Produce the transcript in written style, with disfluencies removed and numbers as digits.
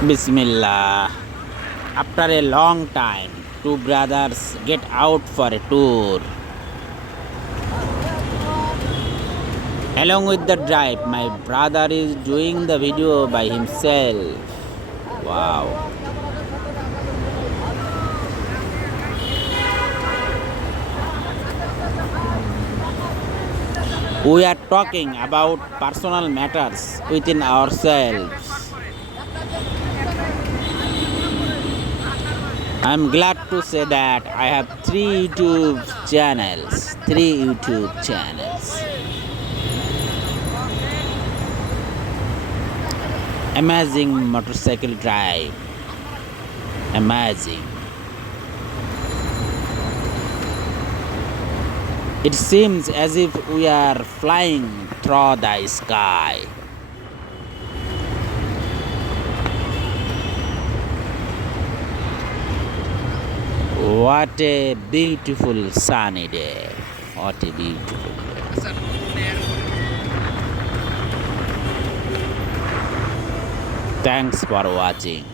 Bismillah. After a long time, two brothers get out for a tour. Along with the drive, my brother is doing the video by himself. Wow. We are talking about personal matters within ourselves. I'm glad to say that I have three YouTube channels. Amazing motorcycle drive. Amazing. It seems as if we are flying through the sky. What a beautiful sunny day. What a beautiful day. Thanks for watching.